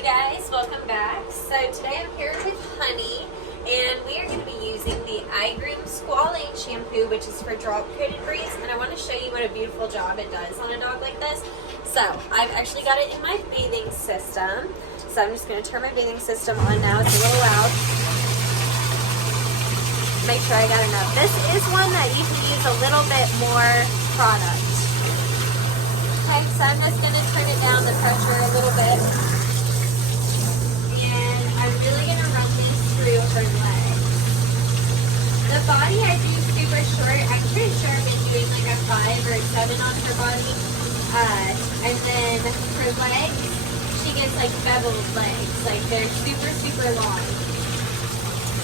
Hey guys, welcome back. So today I'm here with Honey, and we are going to be using the Igroom Squalane shampoo, which is for drop-coated breeds, and I want to show you what a beautiful job it does on a dog like this. So I've actually got it in my bathing system, so I'm just going to turn my bathing system on now. It's a little loud. Make sure I got enough. This is one that you can use a little bit more product. Okay, so I'm just going to turn it down the pressure a little bit. And I'm really going to run this through her legs. The body I do super short. I'm pretty sure I've been doing like a 5 or a 7 on her body. And then her legs, she gets like beveled legs. Like they're super, super long.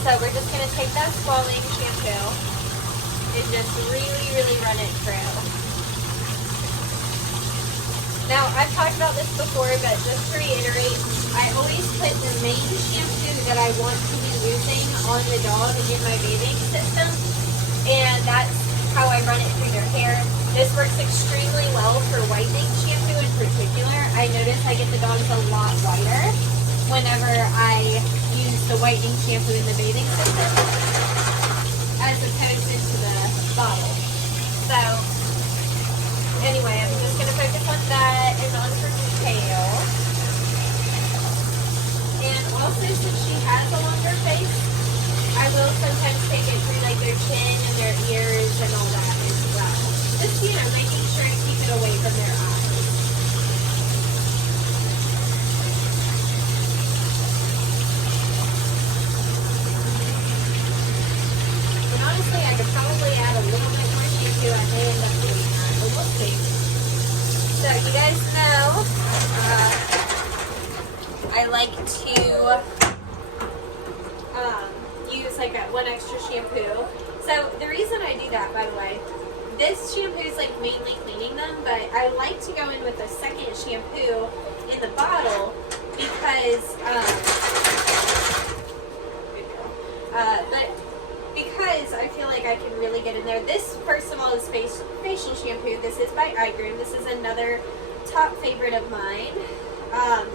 So we're just going to take that Squalane shampoo and just really, really run it through. Now, I've talked about this before, but just to reiterate, I always put the main shampoo that I want to be using on the dog in my bathing system, and that's how I run it through their hair. This works extremely well for whitening shampoo in particular. I notice I get the dogs a lot whiter whenever I use the whitening shampoo in the bathing system as opposed to the bottle. So anyway, I'm just going to focus on that and on her tail. And also, since she has a longer face, I will sometimes take it through like their chin and their ears and all that as well. Just, you know, making sure to keep it away from their eyes. And honestly, I could probably add a little bit more shampoo. I may end up doing that, but we'll see. So you guys know, I like to use like one extra shampoo. So the reason I do that, by the way, this shampoo is like mainly cleaning them, but I like to go in with a second shampoo in the bottle because I feel like I can really get in there. This, first of all, is facial shampoo. This is by Igroom. This is another top favorite of mine.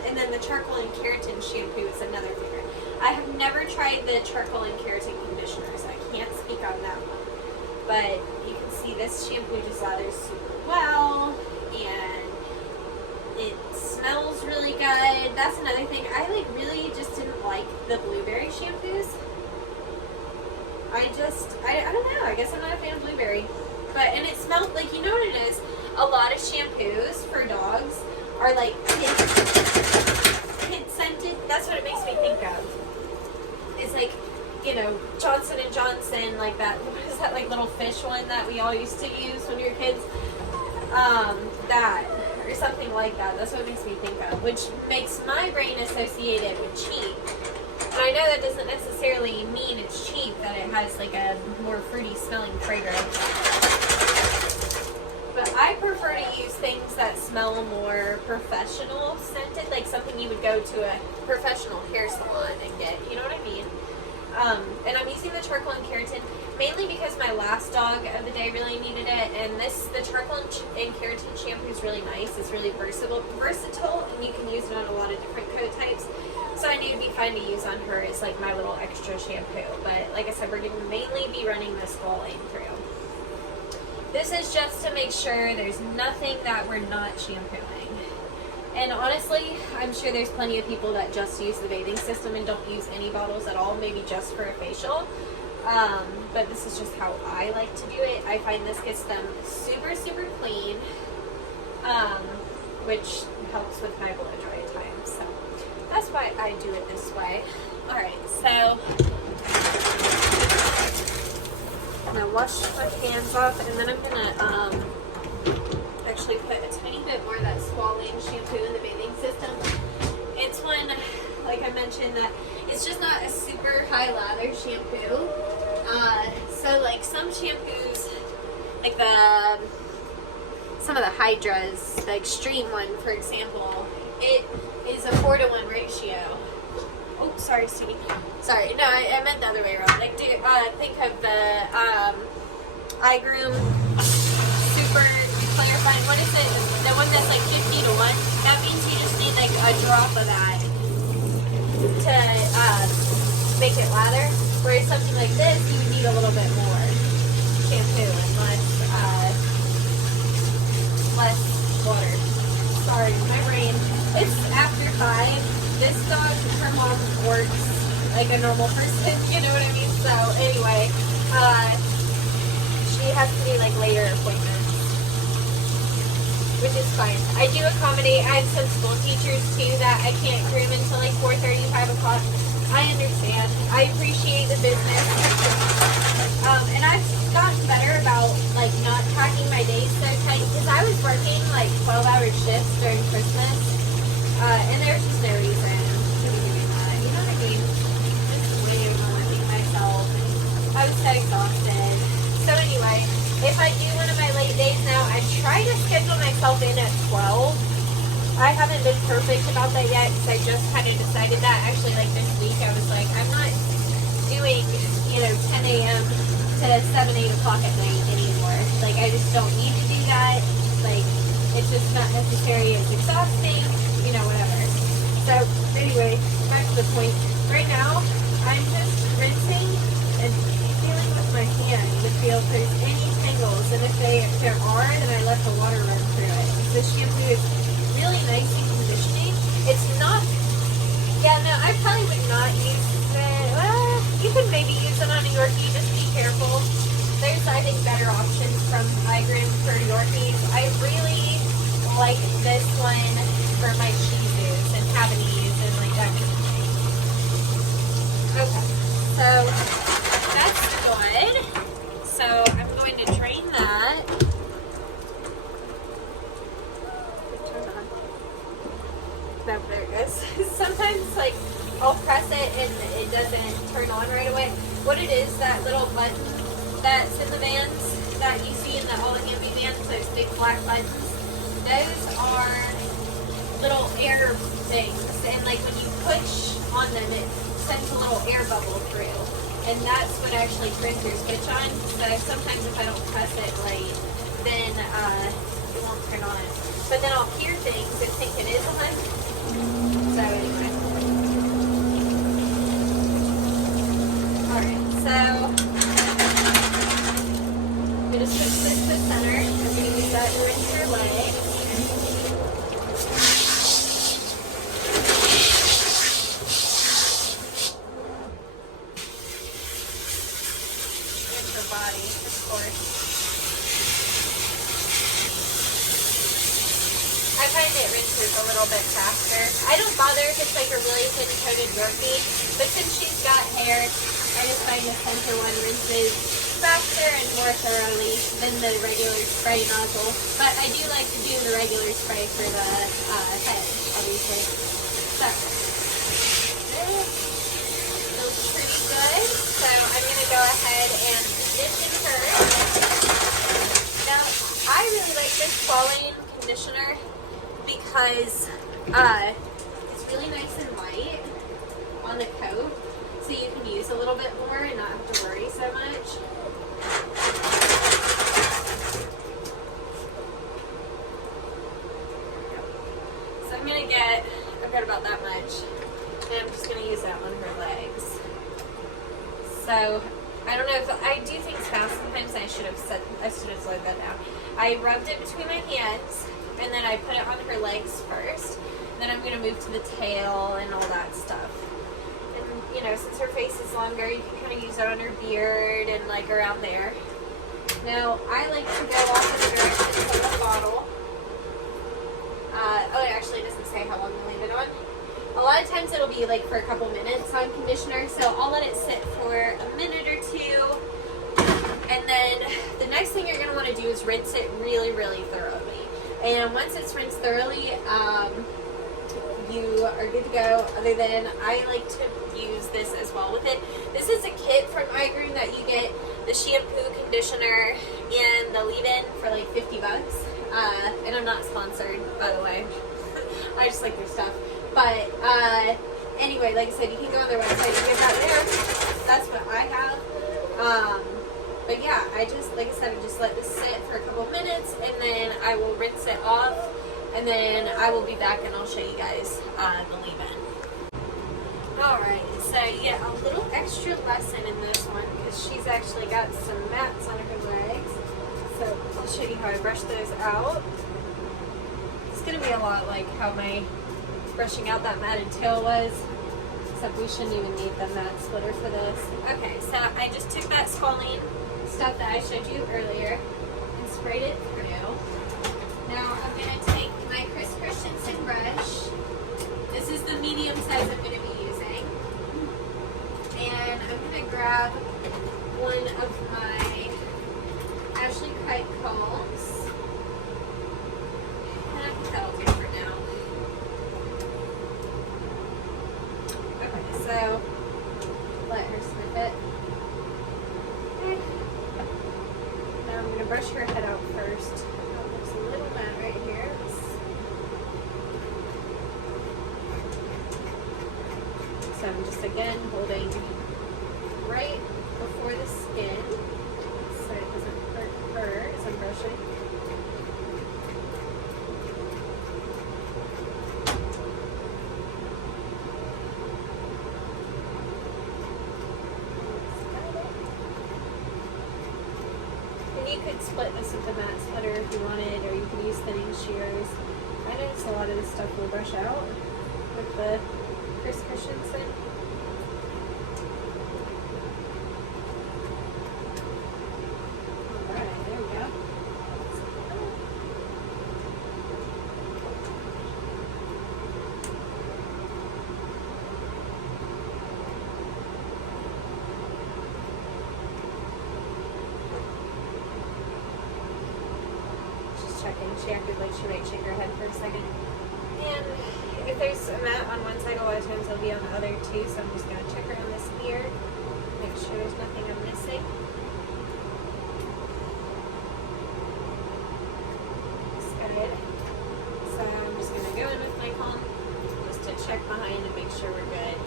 And then the charcoal and keratin shampoo is another favorite. I have never tried the charcoal and keratin conditioners. I can't speak on that one. But you can see this shampoo just lathers super well, and it smells really good. That's another thing. I really just didn't like the blueberry shampoos. I don't know. I guess I'm not a fan of blueberry. And it smelled like, you know what it is? A lot of shampoos for dogs are like kid scented. That's what it makes me think of. It's like, you know, Johnson & Johnson, like that. What is that, like little fish one that we all used to use when we were kids? That, or something like that. That's what it makes me think of, which makes my brain associate it with cheap. And I know that doesn't necessarily mean it's cheap, that it has like a more fruity smelling fragrance. But I prefer to use things that smell more professional scented, like something you would go to a professional hair salon and get, you know what I mean? And I'm using the charcoal and keratin mainly because my last dog of the day really needed it, and the charcoal and keratin shampoo is really nice. It's really versatile, and you can use it on a lot of different coat types. So I knew it'd be fine to use on her as like my little extra shampoo. But like I said, we're going to mainly be running the Squalane through. This is just to make sure there's nothing that we're not shampooing. And honestly, I'm sure there's plenty of people that just use the bathing system and don't use any bottles at all, maybe just for a facial. But this is just how I like to do it. I find this gets them super, super clean, which helps with my blow dry time. So that's why I do it this way. Alright, so I'm going to wash my hands off, and then I'm going to actually put a tiny bit more of that Squalane shampoo in the bathing system. It's one, like I mentioned, that it's just not a super high lather shampoo. So like some shampoos, like some of the Hydras, the extreme one, for example, it is a 4-to-1 ratio. Oh, sorry, Stevie. Sorry, no, I meant the other way around. Like, think of the Igroom Super Clarifying. What is it? The one that's like 50-to-1. That means you just need like a drop of that to make it lather. Whereas something like this, you would need a little bit more shampoo and less water. Sorry, my brain. It's after 5. This dog, her mom works like a normal person, you know what I mean? So anyway, she has to do like later appointments, which is fine. I do accommodate. I have some school teachers too that I can't groom until like 4:30, 5 o'clock. I understand. I appreciate the business. And I've gotten better about like not tracking my days so tight because I was working like 12-hour shifts during Christmas. And there's just no reason to be doing that. You know what I mean? Just way overworking myself. I was so exhausted. So anyway, if I do one of my late days now, I try to schedule myself in at 12. I haven't been perfect about that yet because I just kind of decided that. Actually, like this week, I was like, I'm not doing, 10 a.m. to 7, 8 o'clock at night anymore. Like, I just don't need to do that. Like, it's just not necessary. It's exhausting, whatever. So, anyway, back to the point. Right now, I'm just rinsing and feeling with my hand to feel if there's any tangles. And if there are, then I let the water run through it. This shampoo is really nice and conditioning. It's not, I probably would not use it. Well, you could maybe use it on a Yorkie, just be careful. There's, I think, better options from Igroom for Yorkies. I really like this one for my Shih Tzus and Havanese and like that kind of thing. Okay, so that's good. So I'm going to drain that. No, there it goes. Sometimes, like, I'll press it and it doesn't turn on right away. What it is, that little button that's in the vans that you see in all the Ambi vans, those big black buttons, those are little air things. And, like, when you push on them, it sends a little air bubble through. And that's what actually turns your switch on. So sometimes if I don't press it right, then it won't turn on. But then I'll hear things and think it is on. So anyway. Alright, so I'm going to switch this to the center. I'm going to use that to rinse your legs. And your body, of course. I find it rinses a little bit faster. I don't bother if it's like a really thin-coated Yorkie, but since she's got hair, I just find the center one rinses faster and more thoroughly than the regular spray nozzle. But I do like to do the regular spray for the head, obviously. So, feels pretty good. So I'm going to go ahead and condition her. Now, I really like this Squalane conditioner because it's really nice and light on the coat, so you can use a little bit more and not have to worry so much. So I've got about that much, and I'm just going to use that on her legs. So I don't know if I do things fast. Sometimes I should have slowed that down. I rubbed it between my hands, and then I put it on her legs first. Then I'm going to move to the tail and all that stuff. And, since her face is longer, you can kind of use it on her beard and, like, around there. Now, I like to go off in the directions of the bottle. It actually doesn't say how long to leave it on. A lot of times it'll be, like, for a couple minutes on conditioner, so I'll let it sit for a minute or two. And then the next thing you're going to want to do is rinse it really, really thoroughly. And once it's rinsed thoroughly, you are good to go. Other than, I like to use this as well with it. This is a kit from Igroom that you get the shampoo, conditioner, and the leave-in for like $50. And I'm not sponsored, by the way. I just like their stuff. But anyway, like I said, you can go on their website and get that there. That's what I have. But yeah, I just, like I said, I just let this sit for a couple minutes, and then I will rinse it off, and then I will be back and I'll show you guys the leave-in. So you get a little extra lesson in this one because she's actually got some mats on her legs. So I'll show you how I brush those out. It's going to be a lot like how my brushing out that matted tail was, except we shouldn't even need the mat splitter for this. Okay, so I just took that Squalane stuff that I showed you earlier and sprayed it through. Now I'm going to take my Chris Christensen brush. This is the medium size I'm going to be using. And I'm going to grab one of my Ashley Kite combs. And I think that'll do for now. Okay, so let her sniff it. Okay. Now I'm going to brush her head out first. Oh, there's a little mat right here. So I'm just again holding right before the skin so it doesn't hurt her as I'm brushing. And you could split this with the mat splitter if you wanted, or you could use thinning shears. I noticed a lot of this stuff will brush out with the Chris Christensen. Alright, there we go. Just checking. She acted like she might shake her head for a second. And if there's a mat on one side, a lot of times it'll be on the other too, so I'm just going to check her on this ear, make sure there's nothing I'm missing. That's good. So I'm just going to go in with my comb just to check behind and make sure we're good.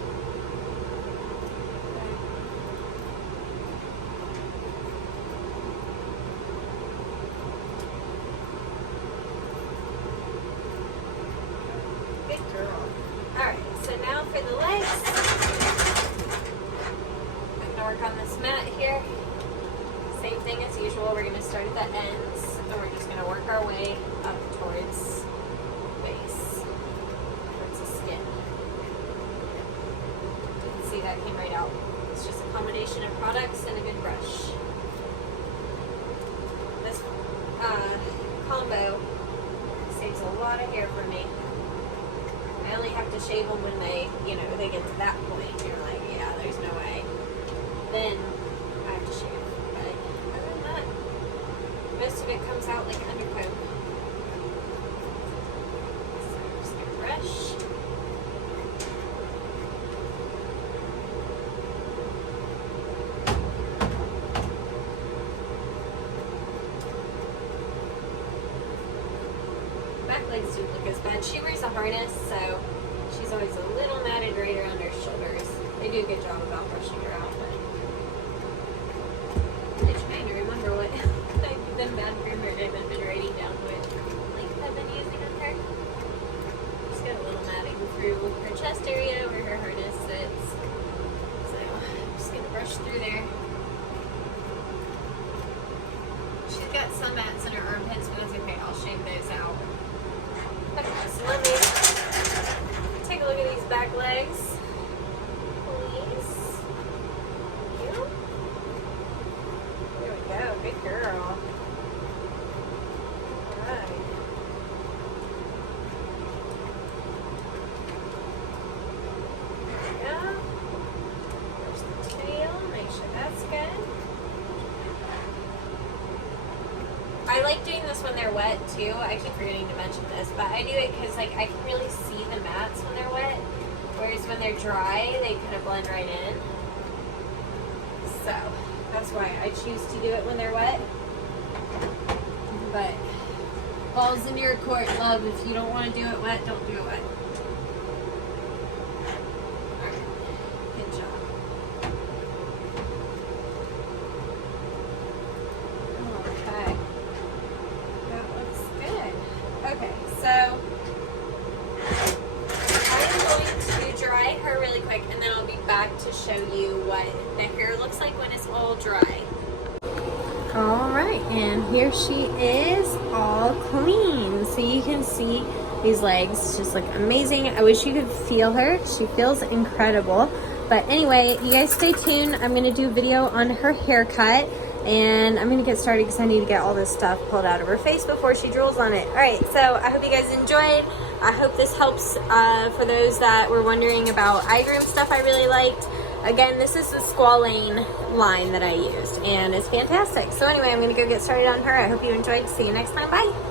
Alright, so now for the legs, I'm going to work on this mat here. Same thing as usual, we're going to start at the ends, and we're just going to work our way up towards the base, towards the skin. You can see that came right out. It's just a combination of products and a good brush. This combo saves a lot of hair for me. I only have to shave them when they get to that point. You're like, yeah, there's no way. Then I have to shave. But other than that, most of it comes out like undercoat. So I'm just gonna brush. Back legs do look as bad. She wears a harness, so she's always a little matted right around her shoulders. They do a good job about brushing her out, but I'm trying to remember what the bad groomer I've been writing down what length I've been using on her. She's got a little matting through her chest area where her harness sits. So I'm just gonna brush through there. She's got some mats in her armpits, but it's okay. I'll shave those out. Okay, so let me take a look at these back legs, please. Thank you. There we go, good girl. Alright. There we go. There's the tail, make sure that's good. I like doing this when they're wet too. I keep forgetting to mention this, but I do it because like I can really see the mats when they're wet, whereas when they're dry, they kind of blend right in. So that's why I choose to do it when they're wet. But ball's in your court, love. If you don't want to do it wet, don't do it wet. Alright, good job. Okay. That looks good. Okay, so I'm going to dry her really quick, and then I'll be back what the hair looks like when it's all dry. Alright, and here she is, all clean. So you can see these legs just look amazing. I wish you could feel her. She feels incredible. But anyway, you guys stay tuned. I'm going to do a video on her haircut. And I'm going to get started because I need to get all this stuff pulled out of her face before she drools on it. Alright, so I hope you guys enjoyed. I hope this helps for those that were wondering about Igroom stuff I really liked. Again, this is the Squalane line that I used, and it's fantastic. So anyway, I'm going to go get started on her. I hope you enjoyed. See you next time. Bye.